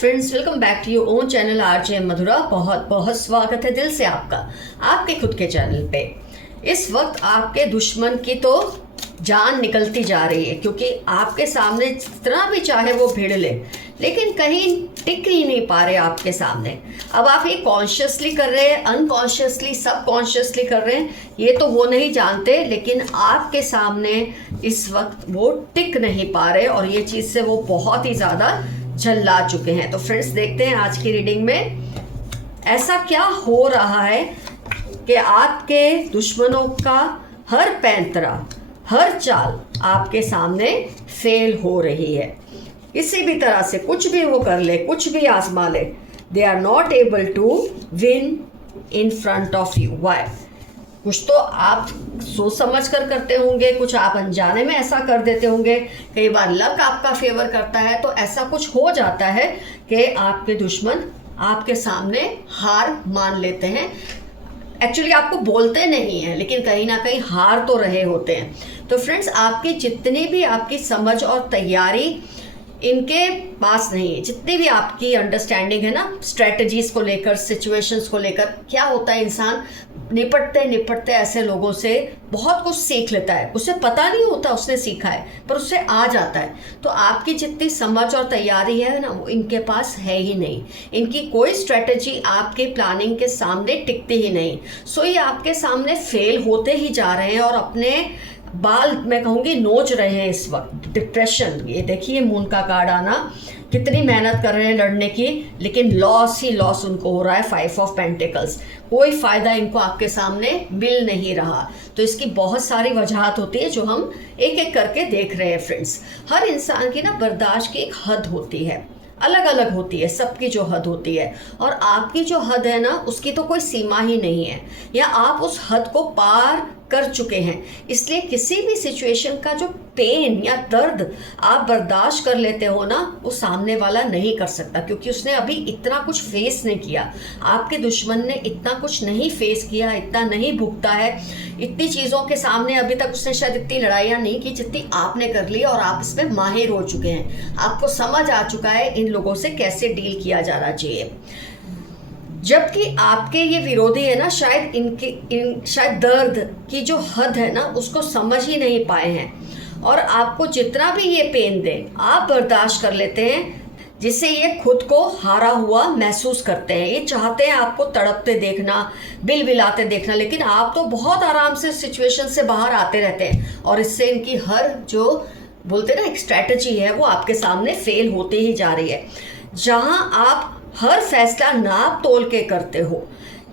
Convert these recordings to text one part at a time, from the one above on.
Friends, welcome back to your own channel RJ Madhura. बहुत बहुत स्वागत है दिल से आपका आपके खुद के चैनल पे। इस वक्त आपके दुश्मन की तो जान निकलती जा रही है, क्योंकि आपके सामने जितना भी चाहे वो भिड़ ले, लेकिन कहीं टिक ही नहीं पा रहे आपके सामने। अब आप ये कॉन्शियसली कर रहे हैं, अनकॉन्शियसली, सब कॉन्शियसली कर रहे हैं, ये तो वो नहीं जानते, लेकिन आपके सामने इस वक्त वो टिक नहीं पा रहे और ये चीज़ से वो बहुत ही ज़्यादा झल्ला चुके हैं। तो फ्रेंड्स, देखते हैं आज की रीडिंग में ऐसा क्या हो रहा है कि आपके दुश्मनों का हर पैंतरा, हर चाल आपके सामने फेल हो रही है। किसी भी तरह से कुछ भी वो कर ले, कुछ भी आजमा ले, they are not able to win in front of you. Why? कुछ तो आप सोच समझ कर करते होंगे, कुछ आप अनजाने में ऐसा कर देते होंगे, कई बार लक आपका फेवर करता है, तो ऐसा कुछ हो जाता है कि आपके दुश्मन आपके सामने हार मान लेते हैं। एक्चुअली आपको बोलते नहीं हैं, लेकिन कहीं ना कहीं हार तो रहे होते हैं। तो फ्रेंड्स, आपकी जितनी भी आपकी समझ और तैयारी इनके पास नहीं है, जितनी भी आपकी अंडरस्टैंडिंग है ना स्ट्रेटजीज को लेकर, सिचुएशंस को लेकर, क्या होता है इंसान निपटते निपटते ऐसे लोगों से बहुत कुछ सीख लेता है। उसे पता नहीं होता उसने सीखा है, पर उससे आ जाता है। तो आपकी जितनी समझ और तैयारी है ना, वो इनके पास है ही नहीं। इनकी कोई स्ट्रेटजी आपके प्लानिंग के सामने टिकती ही नहीं। सो ये आपके सामने फेल होते ही जा रहे हैं और अपने बाल, मैं कहूँगी, नोच रहे हैं इस वक्त। डिप्रेशन, ये देखिए मून का कार्ड आना, कितनी मेहनत कर रहे हैं लड़ने की, लेकिन लॉस ही लॉस उनको हो रहा है। 5 ऑफ पेंटिकल्स, कोई फ़ायदा इनको आपके सामने मिल नहीं रहा। तो इसकी बहुत सारी वजहात होती है जो हम एक एक करके देख रहे हैं। फ्रेंड्स, हर इंसान की ना बर्दाश्त की एक हद होती है, अलग अलग होती है, सबकी जो हद होती है, और आपकी जो हद है ना, उसकी तो कोई सीमा ही नहीं है, या आप उस हद को पार कर चुके हैं। इसलिए किसी भी सिचुएशन का जो पेन या दर्द आप बर्दाश्त कर लेते हो ना, वो सामने वाला नहीं कर सकता, क्योंकि उसने अभी इतना कुछ फेस नहीं किया। आपके दुश्मन ने इतना कुछ नहीं फेस किया, इतना नहीं भुगता है, इतनी चीज़ों के सामने अभी तक उसने शायद इतनी लड़ाइयाँ नहीं की जितनी आपने कर ली, और आप इसमें माहिर हो चुके हैं। आपको समझ आ चुका है इन लोगों से कैसे डील किया जाना चाहिए। जबकि आपके ये विरोधी है ना, शायद दर्द की जो हद है ना, उसको समझ ही नहीं पाए हैं, और आपको जितना भी ये पेन दे आप बर्दाश्त कर लेते हैं, जिससे ये खुद को हारा हुआ महसूस करते हैं। ये चाहते हैं आपको तड़पते देखना, बिल बिलाते देखना, लेकिन आप तो बहुत आराम से सिचुएशन से बाहर आते रहते हैं, और इससे इनकी हर जो बोलते हैं ना एक स्ट्रैटेजी है, वो आपके सामने फेल होते ही जा रही है। जहां आप हर फैसला नाप तोल के करते हो,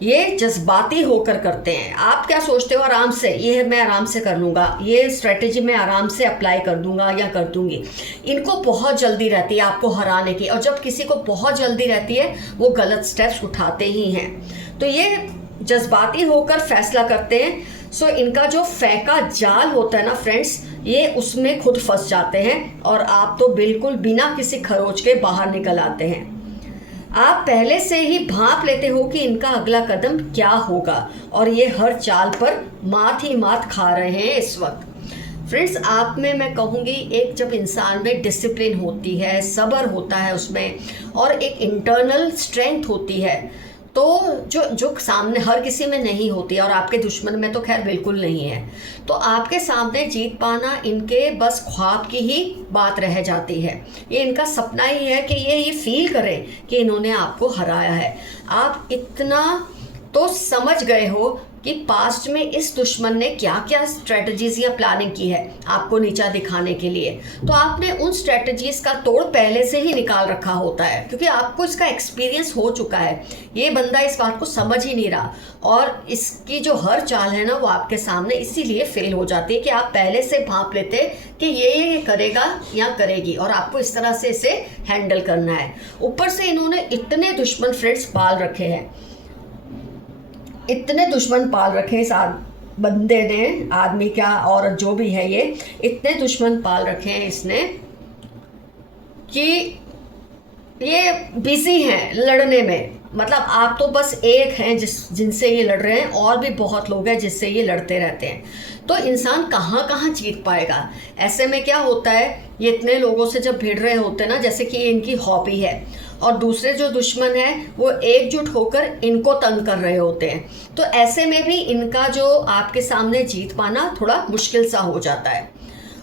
ये जज्बाती होकर करते हैं। आप क्या सोचते हो, आराम से, ये मैं आराम से कर लूँगा, ये स्ट्रेटेजी मैं आराम से अप्लाई कर दूंगा या कर दूंगी। इनको बहुत जल्दी रहती है आपको हराने की, और जब किसी को बहुत जल्दी रहती है, वो गलत स्टेप्स उठाते ही हैं। तो ये जज्बाती होकर फैसला करते हैं। सो इनका जो फेंका जाल होता है ना फ्रेंड्स, ये उसमें खुद फंस जाते हैं, और आप तो बिल्कुल बिना किसी खरोच के बाहर निकल आते हैं। आप पहले से ही भांप लेते हो कि इनका अगला कदम क्या होगा, और ये हर चाल पर मात ही मात खा रहे हैं इस वक्त। फ्रेंड्स, आप में मैं कहूँगी, एक जब इंसान में डिसिप्लिन होती है, सब्र होता है उसमें, और एक इंटरनल स्ट्रेंथ होती है, तो जो सामने हर किसी में नहीं होती, और आपके दुश्मन में तो खैर बिल्कुल नहीं है, तो आपके सामने जीत पाना इनके बस ख्वाब की ही बात रह जाती है। ये इनका सपना ही है कि ये फील करें कि इन्होंने आपको हराया है। आप इतना तो समझ गए हो कि पास्ट में इस दुश्मन ने क्या क्या स्ट्रेटजीज या प्लानिंग की है आपको नीचा दिखाने के लिए, तो आपने उन स्ट्रेटजीज का तोड़ पहले से ही निकाल रखा होता है, क्योंकि आपको इसका एक्सपीरियंस हो चुका है। ये बंदा इस बात को समझ ही नहीं रहा, और इसकी जो हर चाल है ना, वो आपके सामने इसीलिए फेल हो जाती है कि आप पहले से भांप लेते कि ये करेगा या करेगी, और आपको इस तरह से इसे हैंडल करना है। ऊपर से इन्होंने इतने दुश्मन फ्रेंड्स पाल रखे हैं, इतने दुश्मन पाल रखे इस बंदे ने, आदमी क्या औरत जो भी है, ये इतने दुश्मन पाल रखे हैं इसने कि ये बिजी हैं लड़ने में। मतलब आप तो बस एक हैं जिनसे ये लड़ रहे हैं, और भी बहुत लोग हैं जिससे ये लड़ते रहते हैं। तो इंसान कहाँ कहाँ जीत पाएगा। ऐसे में क्या होता है, ये इतने लोगों से जब भिड़ रहे होते हैं ना, जैसे कि इनकी हॉबी है, और दूसरे जो दुश्मन हैं वो एकजुट होकर इनको तंग कर रहे होते हैं। तो ऐसे में भी इनका जो आपके सामने जीत पाना थोड़ा मुश्किल सा हो जाता है।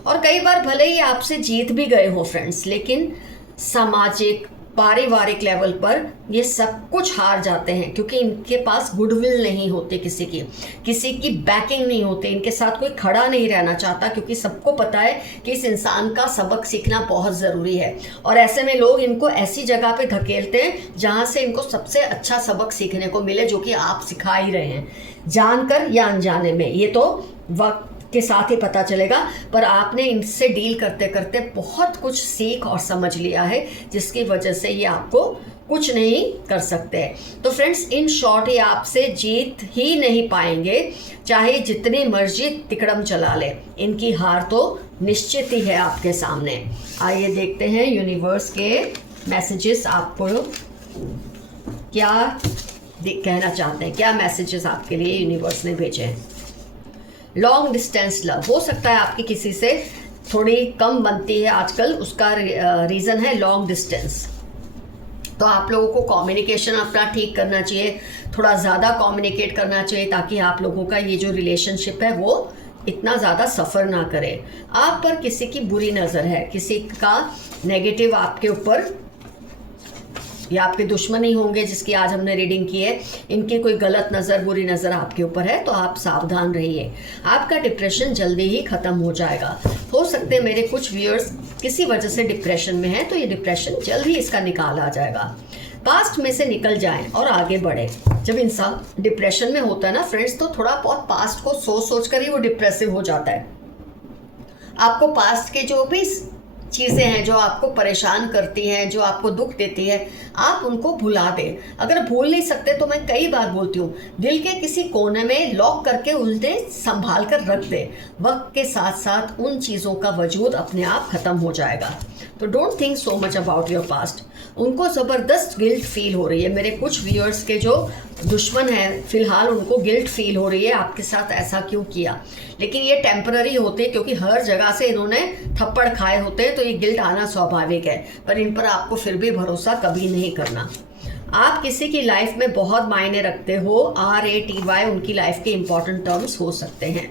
और कई बार भले ही आपसे जीत भी गए हो फ्रेंड्स, लेकिन सामाजिक पारिवारिक लेवल पर ये सब कुछ हार जाते हैं, क्योंकि इनके पास गुडविल नहीं होती, किसी की बैकिंग नहीं होती, इनके साथ कोई खड़ा नहीं रहना चाहता, क्योंकि सबको पता है कि इस इंसान का सबक सीखना बहुत ज़रूरी है। और ऐसे में लोग इनको ऐसी जगह पे धकेलते हैं जहाँ से इनको सबसे अच्छा सबक सीखने को मिले, जो कि आप सिखा ही रहे हैं, जानकर या अनजाने में। ये तो वक्त के साथ ही पता चलेगा, पर आपने इनसे डील करते करते बहुत कुछ सीख और समझ लिया है, जिसकी वजह से ये आपको कुछ नहीं कर सकते। तो फ्रेंड्स, इन शॉर्ट ये आपसे जीत ही नहीं पाएंगे, चाहे जितनी मर्जी तिकड़म चला ले, इनकी हार तो निश्चित ही है आपके सामने। आइए देखते हैं यूनिवर्स के मैसेजेस आपको क्या कहना चाहते हैं, क्या मैसेजेस आपके लिए यूनिवर्स ने भेजे हैं। लॉन्ग डिस्टेंस लव, हो सकता है आपकी किसी से थोड़ी कम बनती है आजकल, उसका रीज़न है लॉन्ग डिस्टेंस। तो आप लोगों को कम्युनिकेशन अपना ठीक करना चाहिए, थोड़ा ज़्यादा कम्युनिकेट करना चाहिए, ताकि आप लोगों का ये जो रिलेशनशिप है वो इतना ज़्यादा सफ़र ना करे। आप पर किसी की बुरी नज़र है, किसी का नेगेटिव आपके ऊपर, या आपके दुश्मन ही होंगे जिसकी आज हमने रीडिंग की है, इनकी कोई गलत नज़र, बुरी नज़र आपके ऊपर है, तो आप सावधान रहिए। आपका डिप्रेशन जल्दी ही ख़त्म हो जाएगा। हो सकते हैं मेरे कुछ व्यूअर्स किसी वजह से डिप्रेशन में हैं, तो ये डिप्रेशन जल्द ही इसका निकाल आ जाएगा। पास्ट में से निकल जाएं और आगे बढ़े। जब इंसान डिप्रेशन में होता है ना फ्रेंड्स, तो थोड़ा बहुत पास्ट को सोच कर ही वो डिप्रेसिव हो जाता है। आपको पास्ट के जो भी चीज़ें हैं जो आपको परेशान करती हैं, जो आपको दुख देती है, आप उनको भुला दें। अगर भूल नहीं सकते तो मैं कई बार बोलती हूँ, दिल के किसी कोने में लॉक करके उन्हें संभाल कर रख दें। वक्त के साथ साथ उन चीज़ों का वजूद अपने आप ख़त्म हो जाएगा। तो don't think so much about your past. उनको ज़बरदस्त गिल्ट फील हो रही है, मेरे कुछ व्यूअर्स के जो दुश्मन हैं फिलहाल उनको गिल्ट फील हो रही है आपके साथ ऐसा क्यों किया, लेकिन ये टेम्पररी होते हैं, क्योंकि हर जगह से इन्होंने थप्पड़ खाए होते हैं, तो ये गिल्ट आना स्वाभाविक है। पर इन पर आपको फिर भी भरोसा कभी नहीं करना। आप किसी की लाइफ में बहुत मायने रखते हो, RATY उनकी लाइफ के इंपॉर्टेंट टर्म्स हो सकते हैं।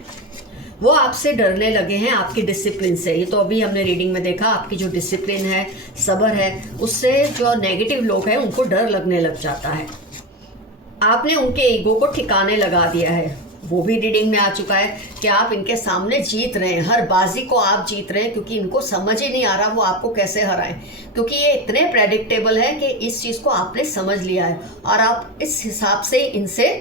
वो आपसे डरने लगे हैं आपकी डिसिप्लिन से। ये तो अभी हमने रीडिंग में देखा, आपकी जो डिसिप्लिन है, सब्र है, उससे जो नेगेटिव लोग हैं उनको डर लगने लग जाता है। आपने उनके ईगो को ठिकाने लगा दिया है, वो भी रीडिंग में आ चुका है कि आप इनके सामने जीत रहे हैं, हर बाजी को आप जीत रहे हैं, क्योंकि इनको समझ ही नहीं आ रहा वो आपको कैसे हराएं, क्योंकि ये इतने प्रेडिक्टेबल है कि इस चीज़ को आपने समझ लिया है और आप इस हिसाब से इनसे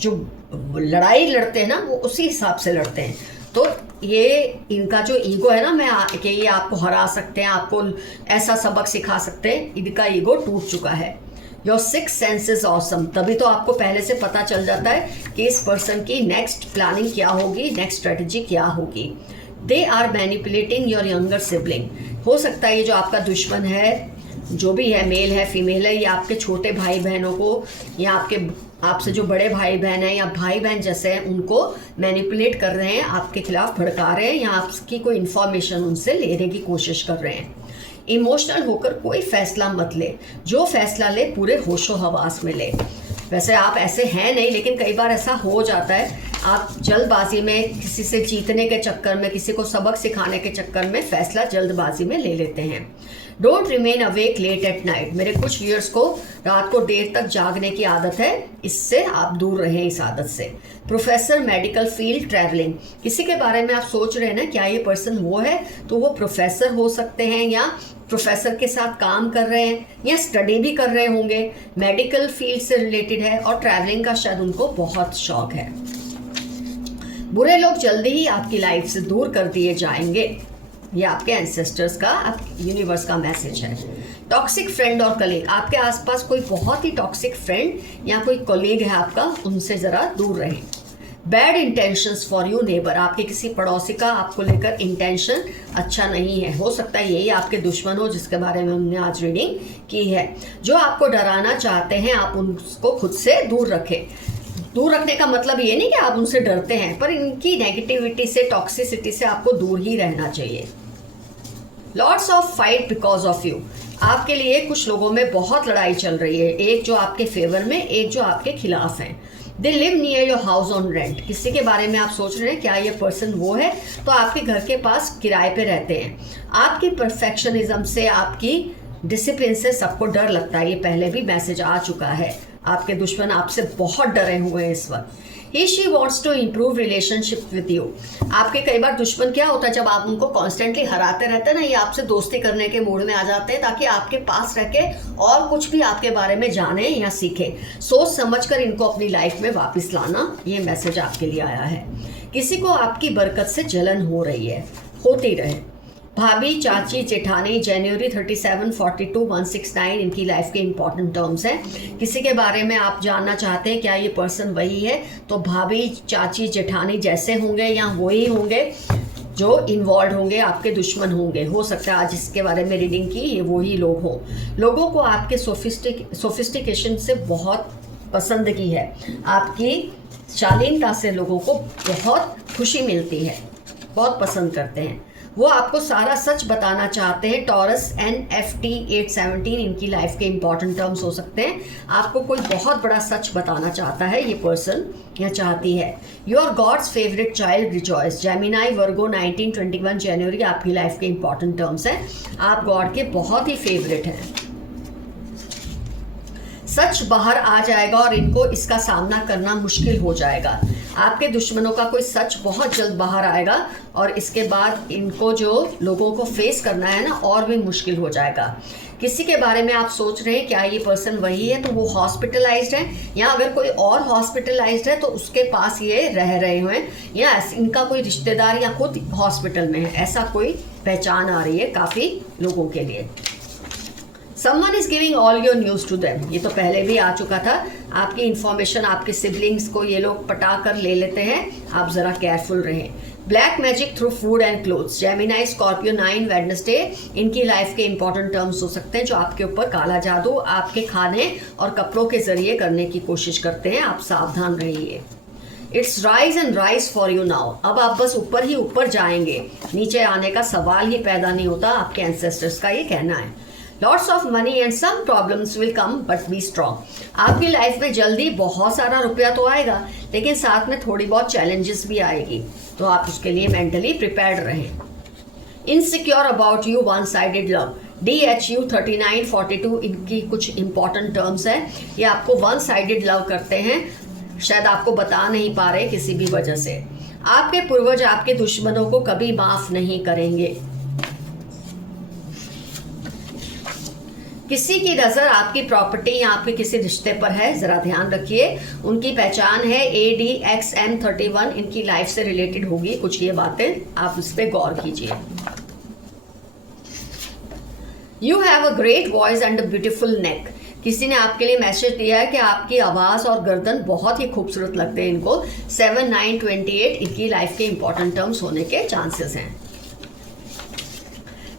जो लड़ाई लड़ते हैं ना, वो उसी हिसाब से लड़ते हैं। तो ये इनका जो ईगो है ना, कि ये आपको हरा सकते हैं, आपको ऐसा सबक सिखा सकते हैं, इनका ईगो टूट चुका है। Your six sense is awesome, तभी तो आपको पहले से पता चल जाता है कि इस पर्सन की नेक्स्ट प्लानिंग क्या होगी, नेक्स्ट स्ट्रेटजी क्या होगी। They are manipulating your younger sibling, हो सकता है ये जो आपका दुश्मन है, जो भी है, मेल है फीमेल है, या आपके छोटे भाई बहनों को, या आपसे जो बड़े भाई बहन हैं या भाई बहन जैसे हैं, उनको मैनिपुलेट कर रहे हैं, आपके खिलाफ भड़का रहे हैं, या आपकी कोई इन्फॉर्मेशन उनसे लेने की कोशिश कर रहे हैं। इमोशनल होकर कोई फैसला मत ले, जो फैसला ले पूरे होशो हवास में ले। वैसे आप ऐसे हैं नहीं, लेकिन कई बार ऐसा हो जाता है, आप जल्दबाजी में किसी से जीतने के चक्कर में, किसी को सबक सिखाने के चक्कर में फैसला जल्दबाजी में ले लेते हैं। Don't remain awake late at night, मेरे कुछ व्यूअर्स को रात को देर तक जागने की आदत है, इससे आप दूर रहें इस आदत से। प्रोफेसर, मेडिकल फील्ड, ट्रैवलिंग, किसी के बारे में आप सोच रहे हैं ना, क्या ये पर्सन वो है, तो वो प्रोफेसर हो सकते हैं, या प्रोफेसर के साथ काम कर रहे हैं, या स्टडी भी कर रहे होंगे, मेडिकल फील्ड से रिलेटेड है, और ट्रैवलिंग का शायद उनको बहुत शौक है। बुरे लोग जल्दी ही आपकी लाइफ से दूर कर दिए जाएंगे, ये आपके एंसेस्टर्स का, यूनिवर्स का मैसेज है। टॉक्सिक फ्रेंड और कलीग, आपके आसपास कोई बहुत ही टॉक्सिक फ्रेंड या कोई कलीग है आपका, उनसे ज़रा दूर रहें। Bad intentions for you neighbour, आपके किसी पड़ोसी का आपको लेकर इंटेंशन अच्छा नहीं है, हो सकता है यही आपके दुश्मन हो जिसके बारे में हमने आज रीडिंग की है। जो आपको डराना चाहते हैं आप उनको खुद से दूर रखें। दूर रखने का मतलब ये नहीं कि आप उनसे डरते हैं, पर इनकी नेगेटिविटी से, टॉक्सिसिटी से आपको दूर ही रहना चाहिए। Lots of fight because of you, आपके लिए कुछ लोगों में बहुत लड़ाई चल रही है, एक जो आपके फेवर में, एक जो आपके खिलाफ है। They live near your house on rent, किसी के बारे में आप सोच रहे हैं क्या ये पर्सन वो है, तो आपके घर के पास किराए पे रहते हैं। आपकी परफेक्शनिज्म से, आपकी डिसिप्लिन से सबको डर लगता है, ये पहले भी मैसेज आ चुका है। आपके दुश्मन आपसे बहुत डरे हुए हैं इस वक्त। He she wants to improve relationship with you. आपके कई बार दुश्मन क्या होता है, जब आप उनको कॉन्स्टेंटली हराते रहते हैं ना, ये आपसे दोस्ती करने के मूड में आ जाते हैं ताकि आपके पास रह के और कुछ भी आपके बारे में जाने या सीखे। सोच समझ कर इनको अपनी लाइफ में वापस लाना, ये मैसेज आपके लिए आया है। किसी को आपकी बरकत से जलन हो रही है, होती रहे। भाभी, चाची, जेठानी, जनवरी 37, 42, 169 इनकी लाइफ के इंपॉर्टेंट टर्म्स हैं। किसी के बारे में आप जानना चाहते हैं क्या ये पर्सन वही है, तो भाभी, चाची, जेठानी जैसे होंगे या वही होंगे जो इन्वॉल्व होंगे, आपके दुश्मन होंगे। हो सकता है आज इसके बारे में रीडिंग की ये वही लोग हों। लोगों को आपके सोफिस्टिकेशन से बहुत पसंद की है, आपकी शालीनता से लोगों को बहुत खुशी मिलती है, बहुत पसंद करते हैं। वो आपको सारा सच बताना चाहते हैं। टॉरस, NFT 817 इनकी लाइफ के इंपॉर्टेंट टर्म्स हो सकते हैं। आपको कोई बहुत बड़ा सच बताना चाहता है ये पर्सन या चाहती है। Your god's favourite child rejoice. Gemini, Virgo 1921 जनवरी आपकी लाइफ के इंपॉर्टेंट टर्म्स हैं। आप गॉड के बहुत ही फेवरेट हैं। सच बाहर आ जाएगा और इनको इसका सामना करना मुश्किल हो जाएगा। आपके दुश्मनों का कोई सच बहुत जल्द बाहर आएगा और इसके बाद इनको जो लोगों को फेस करना है ना, और भी मुश्किल हो जाएगा। किसी के बारे में आप सोच रहे हैं क्या ये पर्सन वही है, तो वो हॉस्पिटलाइज्ड है, या अगर कोई और हॉस्पिटलाइज्ड है तो उसके पास ये रह रहे हुए, या इनका कोई रिश्तेदार या खुद हॉस्पिटल में है, ऐसा कोई पहचान आ रही है काफ़ी लोगों के लिए। Someone is giving all your news to them, ये तो पहले भी आ चुका था। आपकी इंफॉर्मेशन आपके सिबलिंग्स को ये लोग पटा कर ले लेते हैं, आप ज़रा केयरफुल रहें। Black magic through food and clothes. Gemini, Scorpio 9 Wednesday इनकी लाइफ के इंपॉर्टेंट टर्म्स हो सकते हैं, जो आपके ऊपर काला जादू आपके खाने और कपड़ों के जरिए करने की कोशिश करते हैं, आप सावधान रहिए। It's rise and rise for you now. अब आप बस ऊपर ही ऊपर जाएंगे, नीचे आने का सवाल ही पैदा नहीं होता, आपके एंसेस्टर्स का ये कहना है। Lots of money and some problems will come but be strong. आपकी लाइफ में जल्दी बहुत सारा रुपया तो आएगा, लेकिन साथ में थोड़ी बहुत चैलेंजेस भी आएगी, तो आप उसके लिए मेंटली प्रिपेयर्ड रहें। Insecure about you, one sided love. DHU 3942 इनकी कुछ इंपॉर्टेंट टर्म्स है। ये आपको वन साइडेड लव करते हैं, शायद आपको बता नहीं पा रहे किसी भी वजह से। आपके पूर्वज आपके दुश्मनों को कभी माफ नहीं करेंगे। किसी की नज़र आपकी प्रॉपर्टी या आपके किसी रिश्ते पर है, ज़रा ध्यान रखिए। उनकी पहचान है ADXM31, इनकी लाइफ से रिलेटेड होगी कुछ ये बातें, आप इस पर गौर कीजिए। You have a great voice and a beautiful नेक। किसी ने आपके लिए मैसेज दिया है कि आपकी आवाज़ और गर्दन बहुत ही खूबसूरत लगते हैं इनको। 7928 इनकी लाइफ के इंपॉर्टेंट टर्म्स होने के चांसेस हैं।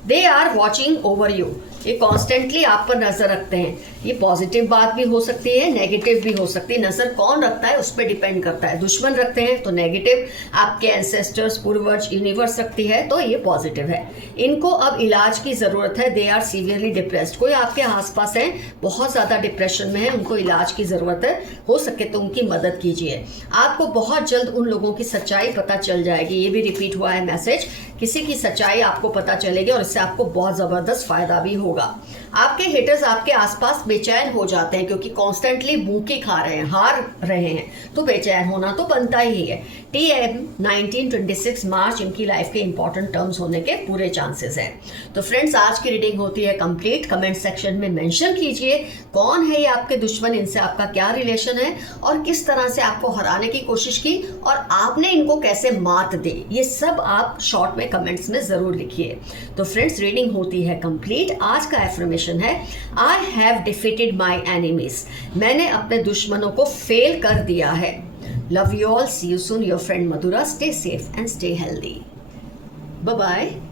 They are watching over you, ये कॉन्स्टेंटली आप पर नजर रखते हैं। ये पॉजिटिव बात भी हो सकती है, नेगेटिव भी हो सकती है। नजर कौन रखता है उस पर डिपेंड करता है। दुश्मन रखते हैं तो नेगेटिव, आपके एंसेस्टर्स, पूर्वज, यूनिवर्स रखती है तो ये पॉजिटिव है। इनको अब इलाज की ज़रूरत है। They are severely depressed. कोई आपके आसपास है बहुत ज़्यादा डिप्रेशन में है, उनको इलाज की ज़रूरत है, हो सके तो उनकी मदद कीजिए। आपको बहुत जल्द उन लोगों की सच्चाई पता चल जाएगी। ये भी रिपीट हुआ है मैसेज, किसी की सच्चाई आपको पता चलेगी और इससे आपको बहुत ज़बरदस्त फ़ायदा भी होगा। आपके हेटर्स आपके आसपास बेचैन हो जाते हैं क्योंकि कॉन्स्टेंटली भूखे खा रहे हैं, हार रहे हैं, तो बेचैन होना तो बनता ही है। TM 1926 मार्च इनकी लाइफ के इंपॉर्टेंट टर्म्स होने के पूरे चांसेस हैं। तो फ्रेंड्स, आज की रीडिंग होती है कंप्लीट। कमेंट सेक्शन में मेंशन कीजिए कौन है ये आपके दुश्मन, इनसे आपका क्या रिलेशन है और किस तरह से आपको हराने की कोशिश की और आपने इनको कैसे मात दी, ये सब आप शॉर्ट में कमेंट्स में ज़रूर लिखिए। तो फ्रेंड्स, रीडिंग होती है कंप्लीट। आज का एफर्मेशन है, I have defeated my enemies. मैंने अपने दुश्मनों को फेल कर दिया है। Love you all. See you soon. Your friend Madhura. Stay safe and stay healthy. Bye-bye.